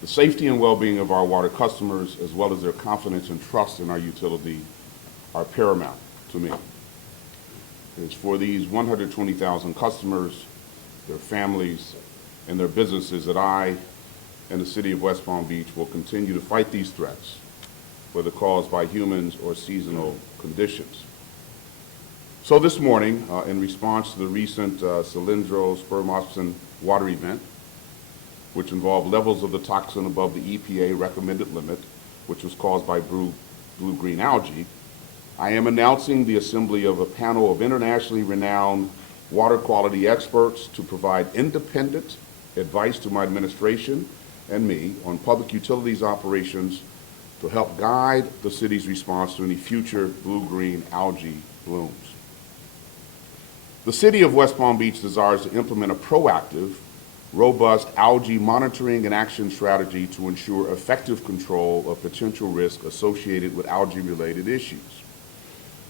The safety and well-being of our water customers, as well as their confidence and trust in our utility, are paramount to me. It is for these 120,000 customers, their families, and their businesses that I and the City of West Palm Beach will continue to fight these threats, whether caused by humans or seasonal conditions. So this morning, in response to the recent cylindrospermopsin water event, which involved levels of the toxin above the EPA recommended limit, which was caused by blue-green algae, I am announcing the assembly of a panel of internationally renowned water quality experts to provide independent advice to my administration and me on public utilities operations to help guide the city's response to any future blue-green algae blooms. The City of West Palm Beach desires to implement a proactive, robust algae monitoring and action strategy to ensure effective control of potential risk associated with algae-related issues.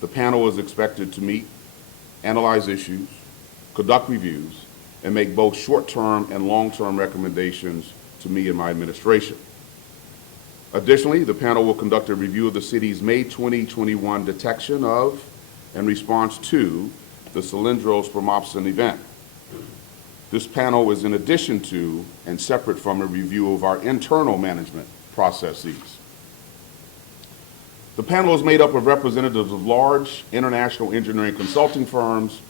The panel is expected to meet, analyze issues, conduct reviews, and make both short-term and long-term recommendations to me and my administration. Additionally, the panel will conduct a review of the city's May 2021 detection of and response to the cylindrospermopsin event. This panel is in addition to and separate from a review of our internal management processes. The panel is made up of representatives of large international engineering consulting firms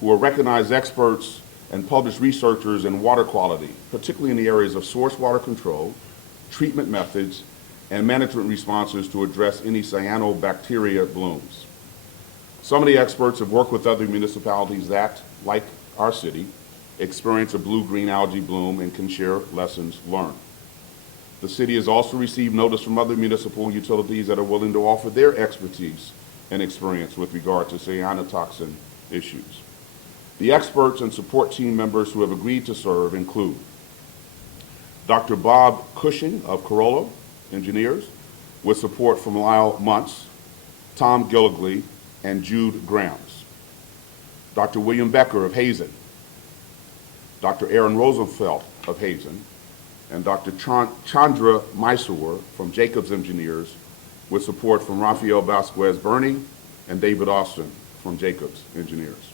who are recognized experts and published researchers in water quality, particularly in the areas of source water control, treatment methods, and management responses to address any cyanobacteria blooms. Some of the experts have worked with other municipalities that, like our city, experience a blue-green algae bloom and can share lessons learned. The city has also received notice from other municipal utilities that are willing to offer their expertise and experience with regard to cyanotoxin issues. The experts and support team members who have agreed to serve include Dr. Bob Cushing of Corolla Engineers, with support from Lyle Muntz, Tom Gilligley, and Jude Grams. Dr. William Becker of Hazen, Dr. Aaron Rosenfeld of Hazen, and Dr. Chandra Mysore from Jacobs Engineers, with support from Rafael Vasquez Burney and David Austin from Jacobs Engineers.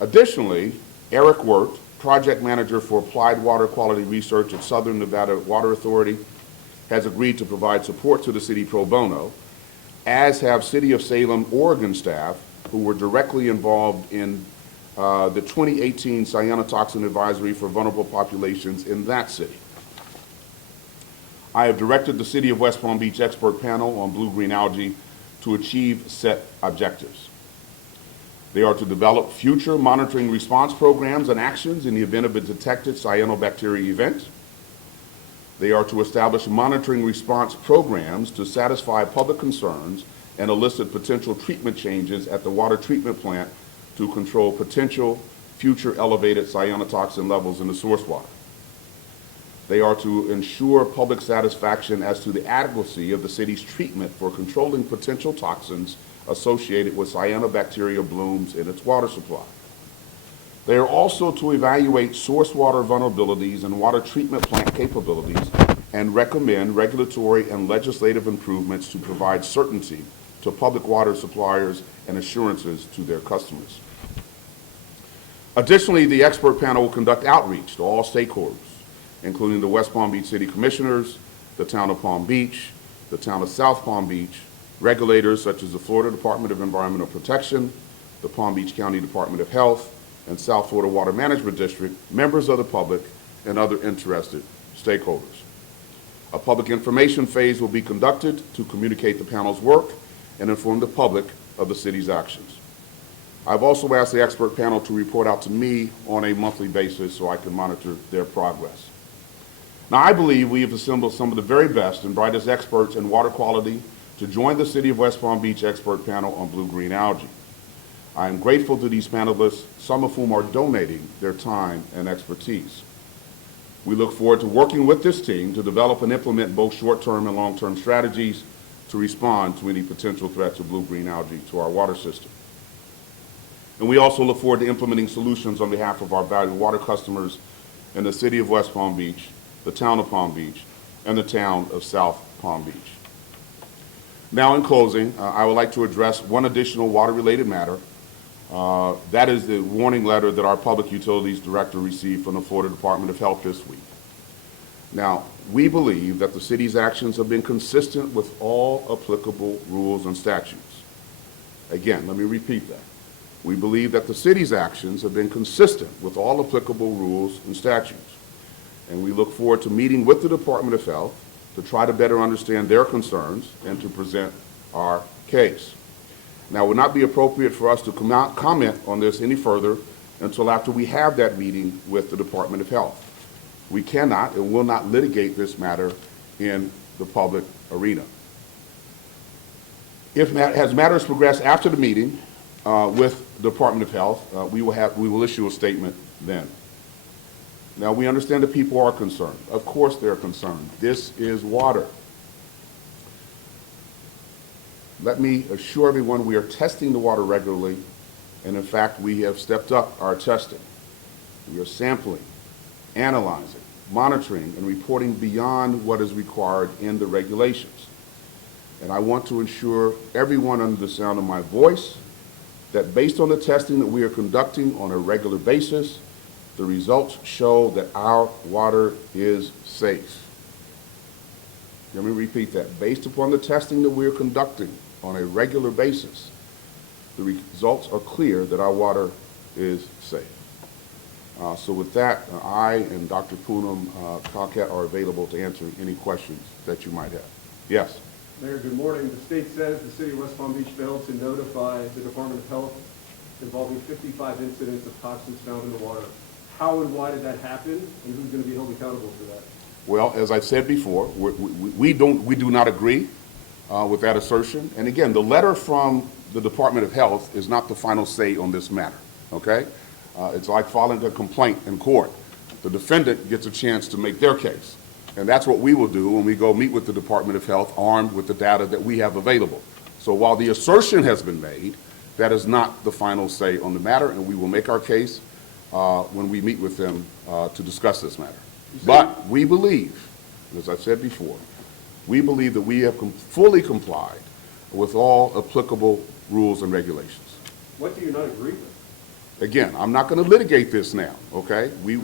Additionally, Eric Wirt, Project Manager for Applied Water Quality Research at Southern Nevada Water Authority, has agreed to provide support to the city pro bono, as have City of Salem, Oregon staff who were directly involved in the 2018 cyanotoxin advisory for vulnerable populations in that city. I have directed the City of West Palm Beach expert panel on blue-green algae to achieve set objectives. They are to develop future monitoring response programs and actions in the event of a detected cyanobacteria event. They are to establish monitoring response programs to satisfy public concerns and elicit potential treatment changes at the water treatment plant to control potential future elevated cyanotoxin levels in the source water. They are to ensure public satisfaction as to the adequacy of the city's treatment for controlling potential toxins associated with cyanobacteria blooms in its water supply. They are also to evaluate source water vulnerabilities and water treatment plant capabilities and recommend regulatory and legislative improvements to provide certainty to public water suppliers and assurances to their customers. Additionally, the expert panel will conduct outreach to all stakeholders, including the West Palm Beach City Commissioners, the Town of Palm Beach, the Town of South Palm Beach, regulators such as the Florida Department of Environmental Protection, the Palm Beach County Department of Health, and South Florida Water Management District, members of the public, and other interested stakeholders. A public information phase will be conducted to communicate the panel's work and inform the public of the city's actions. I've also asked the expert panel to report out to me on a monthly basis so I can monitor their progress. Now, I believe we have assembled some of the very best and brightest experts in water quality to join the City of West Palm Beach expert panel on blue-green algae. I am grateful to these panelists, some of whom are donating their time and expertise. We look forward to working with this team to develop and implement both short-term and long-term strategies to respond to any potential threats of blue-green algae to our water system. And we also look forward to implementing solutions on behalf of our valued water customers in the City of West Palm Beach the town of Palm Beach, and the town of South Palm Beach. Now, in closing, I would like to address one additional water-related matter. That is the warning letter that our Public Utilities Director received from the Florida Department of Health this week. Now, we believe that the city's actions have been consistent with all applicable rules and statutes. Again, let me repeat that. We believe that the city's actions have been consistent with all applicable rules and statutes. And we look forward to meeting with the Department of Health to try to better understand their concerns and to present our case. Now, it would not be appropriate for us to comment on this any further until after we have that meeting with the Department of Health. We cannot and will not litigate this matter in the public arena. As matters progress after the meeting with the Department of Health, we will issue a statement then. Now, we understand that people are concerned. Of course they're concerned. This is water. Let me assure everyone we are testing the water regularly, and in fact, we have stepped up our testing. We are sampling, analyzing, monitoring, and reporting beyond what is required in the regulations. And I want to ensure everyone under the sound of my voice that based on the testing that we are conducting on a regular basis, the results show that our water is safe. Let me repeat that. Based upon the testing that we are conducting on a regular basis, the results are clear that our water is safe. So with that, I and Dr. Poonam Kalkat are available to answer any questions that you might have. Yes? Mayor, good morning. The state says the city of West Palm Beach failed to notify the Department of Health involving 55 incidents of toxins found in the water. How and why did that happen, and who's going to be held accountable for that? Well, as I said before, we do not agree with that assertion. And again, the letter from the Department of Health is not the final say on this matter, okay? It's like filing a complaint in court. The defendant gets a chance to make their case. And that's what we will do when we go meet with the Department of Health armed with the data that we have available. So while the assertion has been made, that is not the final say on the matter, and we will make our case when we meet with them to discuss this matter. But we believe, as I said before, we believe that we have fully complied with all applicable rules and regulations. What do you not agree with? Again, I'm not going to litigate this now, okay? We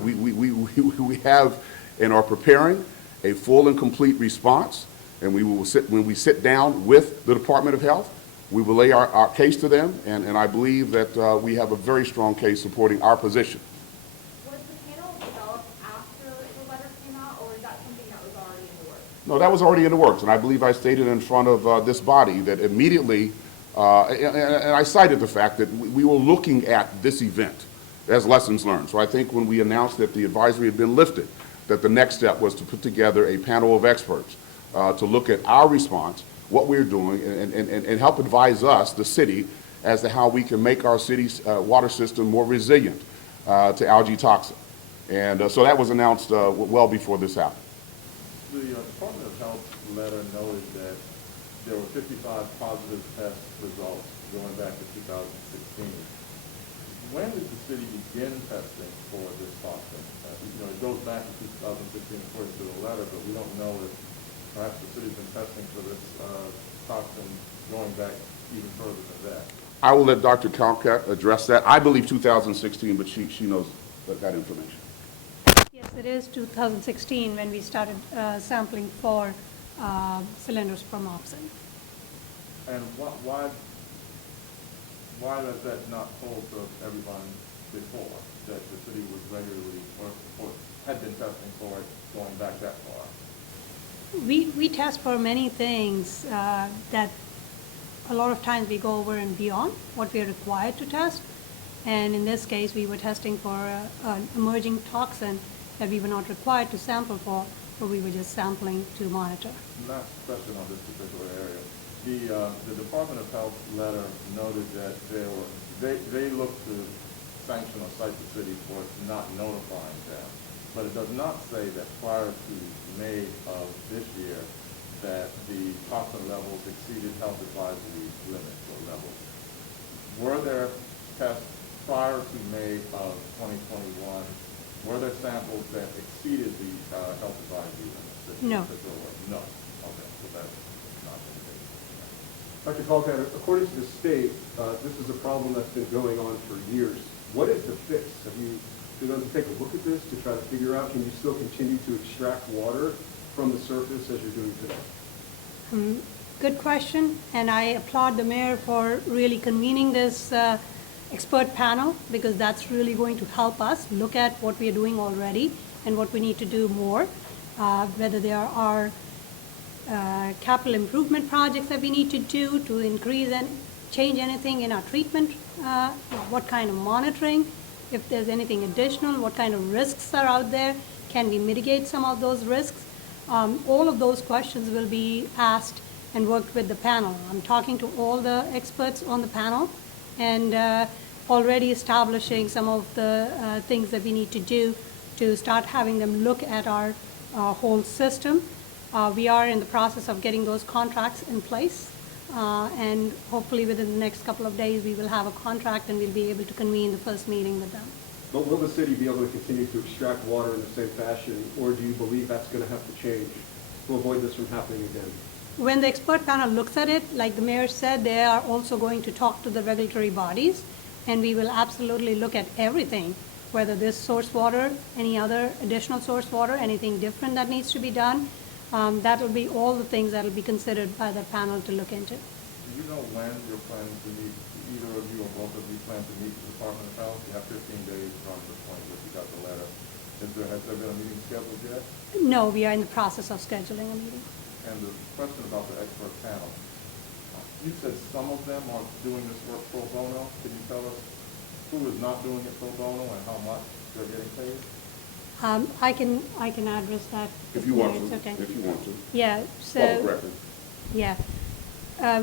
have and are preparing a full and complete response, and we will when we sit down with the Department of Health, we will lay our case to them, and I believe that we have a very strong case supporting our position. Was the panel developed after the letter came out, or is that something that was already in the works? No, that was already in the works, and I believe I stated in front of this body that immediately, and I cited the fact that we were looking at this event as lessons learned. So I think when we announced that the advisory had been lifted, that the next step was to put together a panel of experts to look at our response, what we're doing, and help advise us, the city, as to how we can make our city's water system more resilient to algae toxin. And so that was announced well before this happened. The Department of Health letter noted that there were 55 positive test results going back to 2016. When did the city begin testing for this toxin? It goes back to 2016 according to the letter, but we don't know if perhaps the city's been testing for this toxin going back even further than that. I will let Dr. Kalkat address that. I believe 2016, but she knows that information. Yes, it is 2016 when we started sampling for cylinders for mopsin. And why does that not hold to everyone before, that the city was regularly or had been testing for it going back that far? We test for many things that a lot of times we go over and beyond what we are required to test. And in this case, we were testing for an emerging toxin that we were not required to sample for, but we were just sampling to monitor. Last question on this particular area. The Department of Health letter noted that they looked to sanction or cite the city for not notifying them, but it does not say that prior to May of this year that the toxin levels exceeded health advisory limits or levels. Were there tests prior to May of 2021 Were there samples that exceeded the health advisory limits? No. No. Okay, so that's not the case. Dr. Colcat, according to the state, this is a problem that's been going on for years. What is the fix? Have you begun to take a look at this to try to figure out, can you still continue to extract water from the surface as you're doing today? Good question, and I applaud the mayor for really convening this expert panel, because that's really going to help us look at what we are doing already and what we need to do more, whether there are capital improvement projects that we need to do to increase and change anything in our treatment, what kind of monitoring, if there's anything additional, what kind of risks are out there, can we mitigate some of those risks? All of those questions will be asked and worked with the panel. I'm talking to all the experts on the panel and already establishing some of the things that we need to do to start having them look at our whole system. We are in the process of getting those contracts in place, and hopefully within the next couple of days we will have a contract and we'll be able to convene the first meeting with them. But will the city be able to continue to extract water in the same fashion, or do you believe that's going to have to change to avoid this from happening again? When the expert panel looks at it, like the mayor said, they are also going to talk to the regulatory bodies, and we will absolutely look at everything, whether this source water, any other additional source water, anything different that needs to be done. That will be all the things that will be considered by the panel to look into. Do you know when you're planning to meet, either of you or both of you plan to meet the Department of Health? You have 15 days from the point that you got the letter. Has there been a meeting scheduled yet? No, we are in the process of scheduling a meeting. And the question about the expert panel, you said some of them are doing this work pro bono. Can you tell us who is not doing it pro bono and how much they're getting paid? I can address that. If you want It's to, okay. if you want to. Yeah, Public so, record. yeah.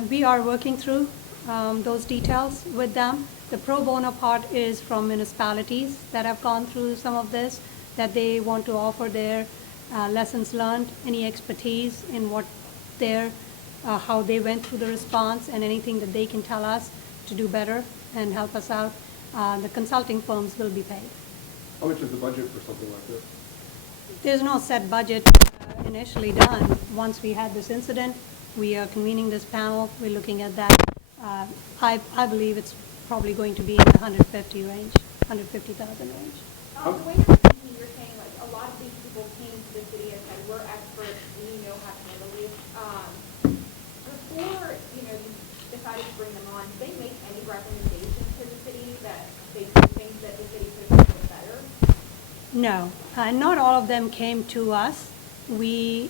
We are working through those details with them. The pro bono part is from municipalities that have gone through some of this, that they want to offer their lessons learned, any expertise in what their, how they went through the response, and anything that they can tell us to do better and help us out. The consulting firms will be paid. How much is the budget for something like this? There's no set budget initially done. Once we had this incident, we are convening this panel, we're looking at that. I believe it's probably going to be in the 150 range, 150,000 range. The way you're speaking, you're saying like a lot of these people came to the city and said, we're experts, we know how to handle these. Before, you decided to bring them on, did they make any recommendations to the city that they think that the city could have done better? No, not all of them came to us. We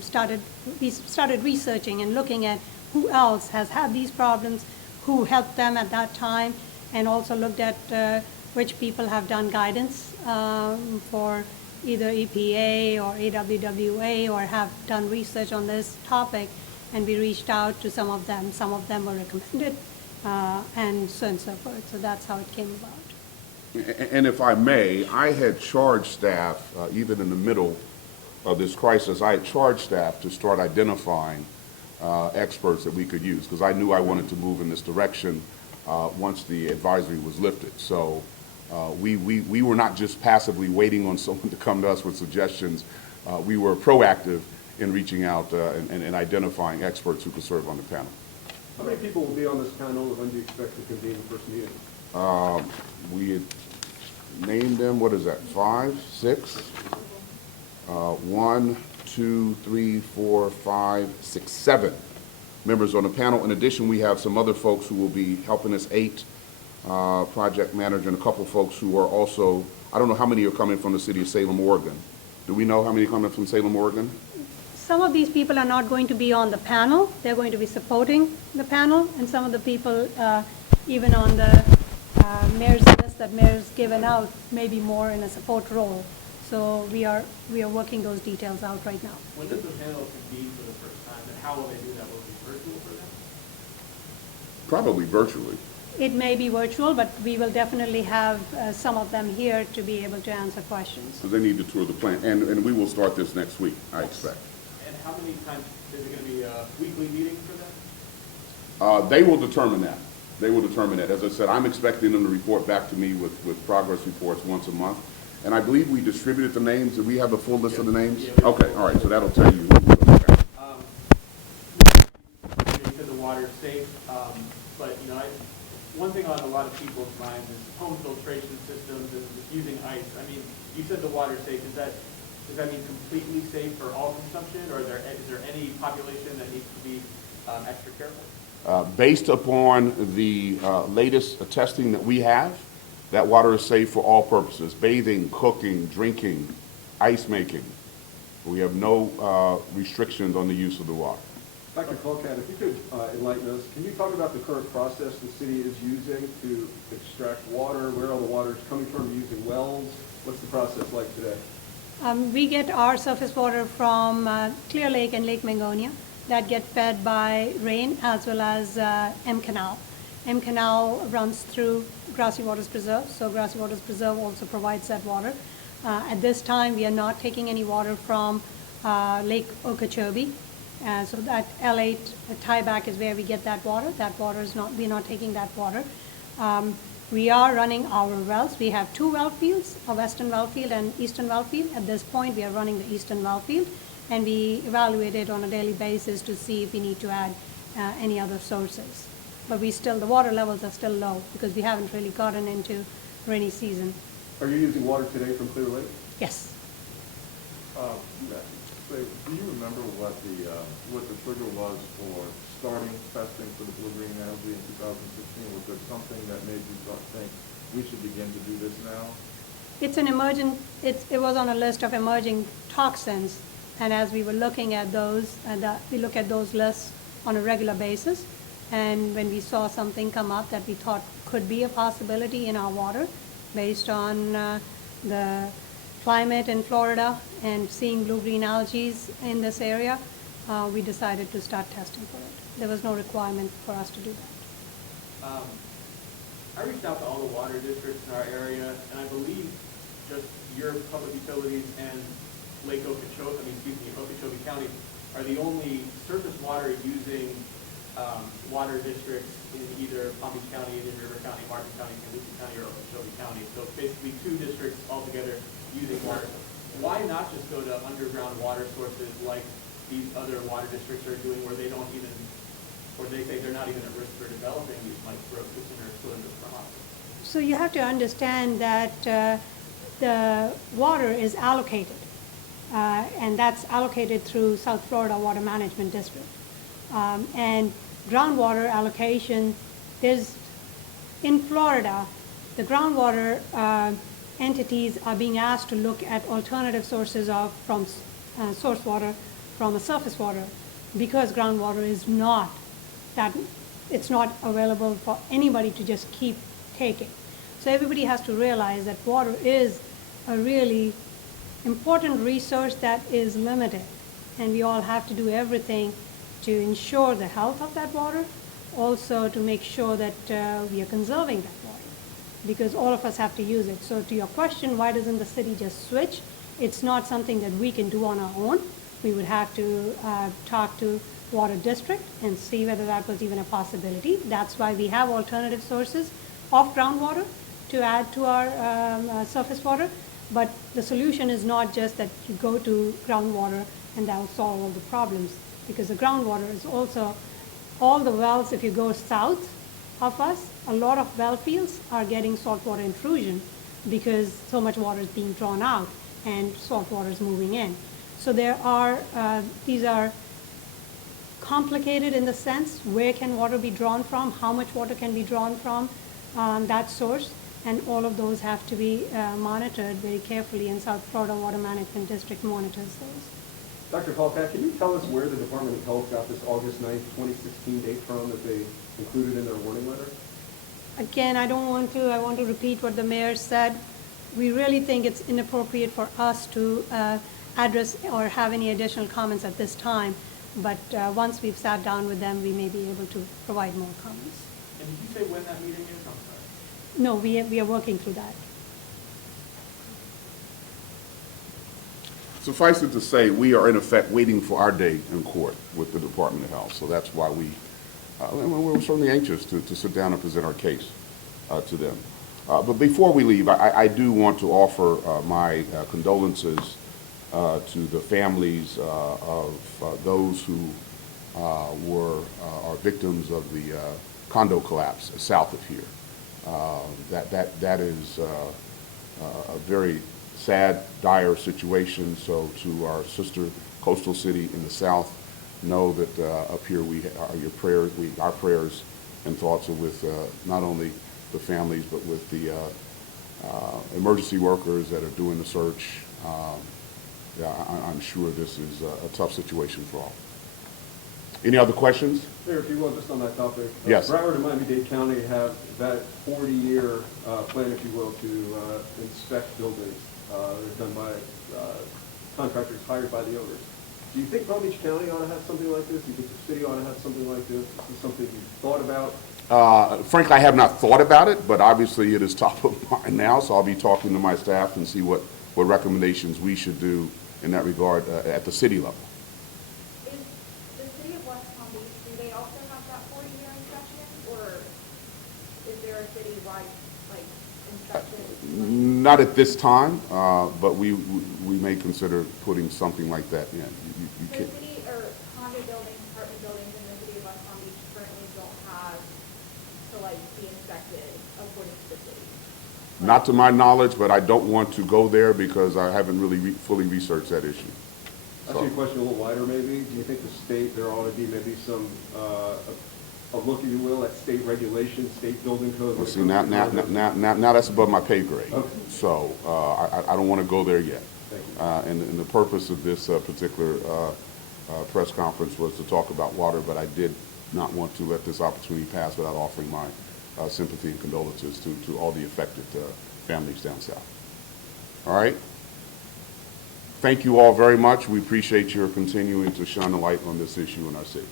started researching and looking at who else has had these problems, who helped them at that time, and also looked at which people have done guidance for either EPA or AWWA or have done research on this topic, and we reached out to some of them. Some of them were recommended, and so forth. So that's how it came about. And if I may, I had charged staff, even in the middle of this crisis, I had charged staff to start identifying experts that we could use, because I knew I wanted to move in this direction once the advisory was lifted. So we were not just passively waiting on someone to come to us with suggestions. We were proactive in reaching out and identifying experts who could serve on the panel. How many people will be on this panel, and when do you expect to convene the first meeting? We had named them, what is that, 5, 6? 1, 2, 3, 4, 5, 6, 7 members on the panel. In addition, we have some other folks who will be helping us, 8 project manager and a couple folks who are also, I don't know how many are coming from the city of Salem, Oregon. Do we know how many are coming from Salem, Oregon? Some of these people are not going to be on the panel. They're going to be supporting the panel, and some of the people, even on the mayor's list that mayor's given out, may be more in a support role. So we are working those details out right now. When does the panel convene for the first time, and how will they do that? Will it be virtual for them? Probably virtually. It may be virtual, but we will definitely have some of them here to be able to answer questions. So they need to tour the plant, and we will start this next week, I expect. And how many times, is it going to be a weekly meeting for them? They will determine that. They will determine that. As I said, I'm expecting them to report back to me with progress reports once a month, And I believe we distributed the names. Do we have the full list of the names? Yeah, we do. Okay, all right, so that'll tell you. Okay. You said the water's safe, but, one thing on a lot of people's minds is home filtration systems and using ice. I mean, you said the water's safe. Does that mean completely safe for all consumption, or is there any population that needs to be extra careful? Based upon the latest testing that we have, that water is safe for all purposes: bathing, cooking, drinking, ice making. We have no restrictions on the use of the water. Dr. Colcat, if you could enlighten us, can you talk about the current process the city is using to extract water, where all the water is coming from, using wells? What's the process like today? We get our surface water from Clear Lake and Lake Mangonia that get fed by rain as well as M Canal. M Canal runs through Grassy Waters Preserve, so Grassy Waters Preserve also provides that water. At this time, we are not taking any water from Lake Okeechobee. So that L8 tieback is where we get that water. That water is not, we're not taking that water. We are running our wells. We have two well fields, a western well field and eastern well field. At this point, we are running the eastern well field, and we evaluate it on a daily basis to see if we need to add any other sources. But the water levels are still low because we haven't really gotten into rainy season. Are you using water today from Clear Lake? Yes. Do you remember what the trigger was for starting testing for the blue-green algae in 2016? Was there something that made you think we should begin to do this now? It was on a list of emerging toxins, and as we were looking at those, we look at those lists on a regular basis, and when we saw something come up that we thought could be a possibility in our water based on the climate in Florida and seeing blue-green algae in this area, we decided to start testing for it. There was no requirement for us to do that. I reached out to all the water districts in our area, and I believe just your public utilities and Okeechobee County are the only surface water using water districts in either Palm Beach County, Indian River County, Martin County, St. Lucie County, or Okeechobee County. So basically 2 districts altogether using water. Why not just go to underground water sources like these other water districts are doing, where they don't even, or they say they're not even at risk for developing these microbes or cylinders from us? So you have to understand that the water is allocated, and that's allocated through South Florida Water Management District. And groundwater allocation, in Florida, the groundwater entities are being asked to look at alternative sources from source water from a surface water, because groundwater is not it's not available for anybody to just keep taking. So everybody has to realize that water is a really important resource that is limited, and we all have to do everything to ensure the health of that water, also to make sure that we are conserving that water, because all of us have to use it. So to your question, why doesn't the city just switch? It's not something that we can do on our own. We would have to talk to water district and see whether that was even a possibility. That's why we have alternative sources of groundwater to add to our surface water. But the solution is not just that you go to groundwater and that will solve all the problems, because the groundwater is also, all the wells, if you go south of us, a lot of well fields are getting saltwater intrusion because so much water is being drawn out and salt water is moving in. So these are complicated in the sense, where can water be drawn from, how much water can be drawn from that source, and all of those have to be monitored very carefully, and South Florida Water Management District monitors those. Dr. Colcat, can you tell us where the Department of Health got this August 9th, 2016 date from that they included in their warning letter? Again, I want to repeat what the mayor said. We really think it's inappropriate for us to address or have any additional comments at this time, but once we've sat down with them, we may be able to provide more comments. And did you say when that meeting is? I'm sorry. No, we are working through that. Suffice it to say, we are in effect waiting for our day in court with the Department of Health. So that's why we're certainly anxious to sit down and present our case to them. But before we leave, I do want to offer my condolences to the families of those who are victims of the condo collapse south of here. That is a very sad, dire situation. So to our sister coastal city in the south, know that up here our prayers and thoughts are with not only the families but with the emergency workers that are doing the search. I'm sure this is a tough situation for all. Any other questions? Mayor, if you will, just on that topic. Yes. Broward and Miami-Dade County have that 40-year plan, if you will, to inspect buildings. They're done by contractors hired by the owners. Do you think Palm Beach County ought to have something like this? Do you think the city ought to have something like this? Is this something you've thought about? Frankly, I have not thought about it, but obviously it is top of mind now, so I'll be talking to my staff and see what recommendations we should do in that regard at the city level. Is the city of West Palm Beach, do they also have that 40-year inspection, or is there a citywide, like, inspection? Not at this time, but we may consider putting something like that in. You The can't. city, or condo buildings, apartment buildings in the city of West Palm Beach currently don't have to, like, be inspected according to the city. Not to my knowledge, but I don't want to go there because I haven't really fully researched that issue. Ask you a question a little wider, maybe. Do you think the state, there ought to be maybe some, a look, if you will, at state regulations, state building code? Well, see, now that's above my pay grade. Okay. So I don't want to go there yet. Thank you. And the purpose of this particular press conference was to talk about water, but I did not want to let this opportunity pass without offering my sympathy and condolences to all the affected families down south. All right? Thank you all very much. We appreciate your continuing to shine a light on this issue in our city.